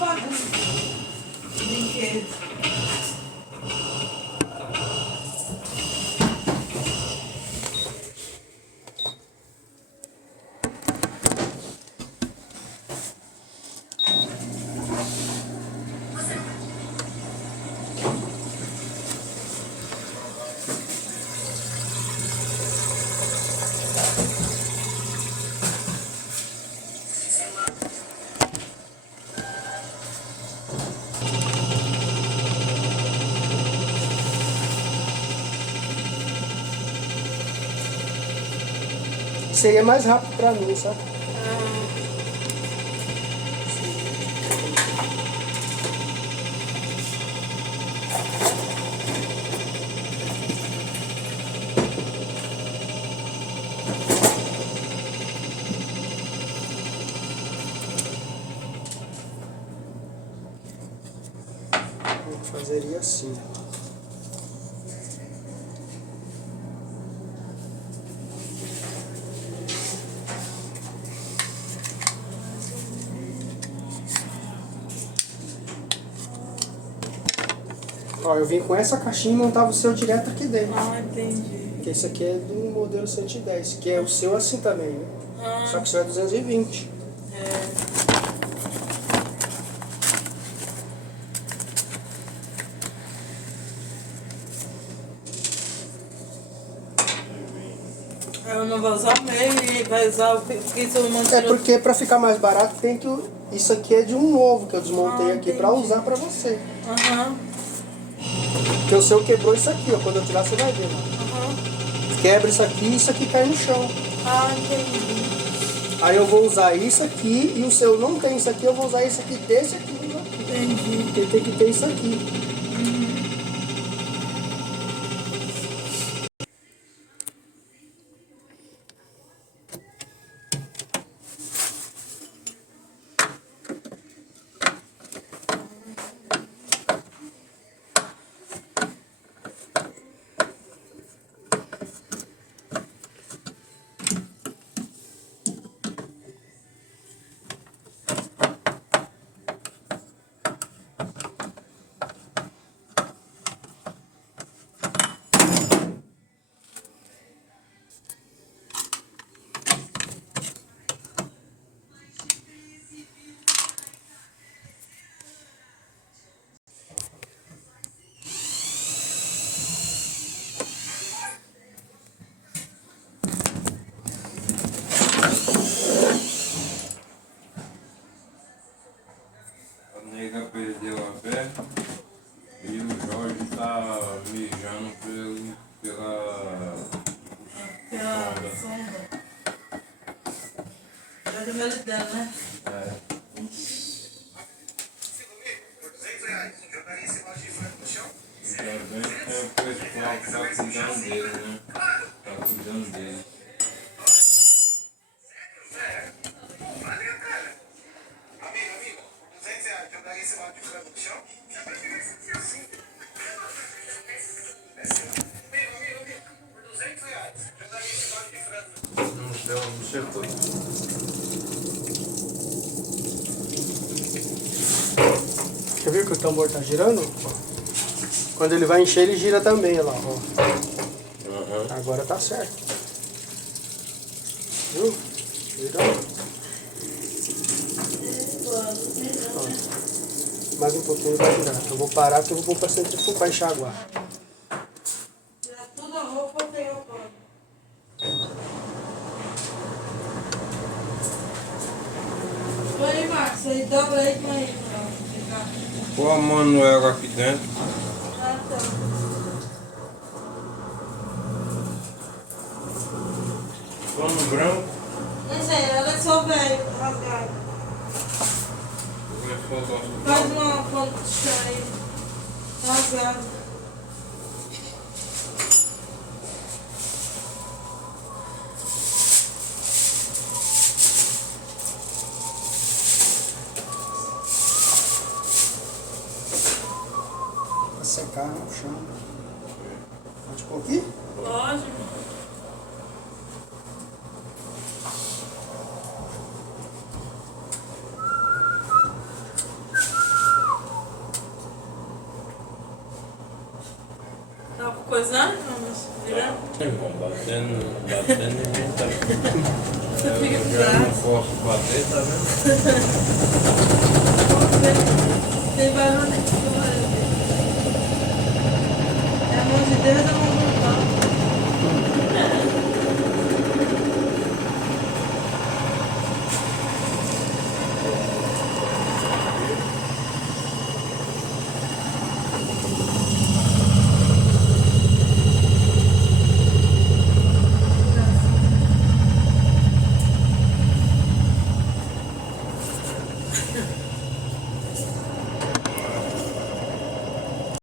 bagunça. Brinquedo. Seria mais rápido pra mim, sabe? Eu fazeria assim. Ó, eu vim com essa caixinha e montava o seu direto aqui dentro. Ah, entendi. Porque esse aqui é do modelo 110, que é o seu assim também, né? Só que o seu é 220. Eu não vou usar o meio e vai usar o porque se eu manter. É porque pra ficar mais barato tem que... Isso aqui é de um novo que eu desmontei aqui pra entendi. usar pra você. Aham. Porque o seu quebrou isso aqui, ó. Quando eu tirar você vai ver, ó. Aham. Quebra isso aqui e isso aqui cai no chão. Ah, entendi. Aí eu vou usar isso aqui e o seu não tem isso aqui, eu vou usar isso aqui desse aqui. Entendi. Porque tem que ter isso aqui. A nega perdeu a fé e o Jorge tá mijando pela Sonda. É do meu dela, né? É. Ainda bem que tem o pessoal que tá cuidando dele, né? Tá cuidando dele. Não sei, não sei tudo. Quer ver que o tambor tá girando? Ó. Quando ele vai encher, ele gira também, olha lá, ó. Uhum. Agora tá certo. Viu? Virou. Ó. Mais um pouquinho vai girar. Eu vou parar porque eu vou pôr pra centrifugar pra enxaguar. Tirar tudo a roupa e pegar o pano. Aí, Marcos, aí dobra aí pra aí, pra ficar. Pô a Manuela aqui dentro. Ah, tá. Pano branco. Mas ela é só velho, rasgado. Faz uma pontinha aí. Rasgado. Pra secar no chão. Pode pôr aqui? Lógico. coisar, vamos virar. Batendo ninguém tá. Você fica Eu com já não graça. posso bater, tá vendo? Tem barulho. É a mão de Deus, é a mão do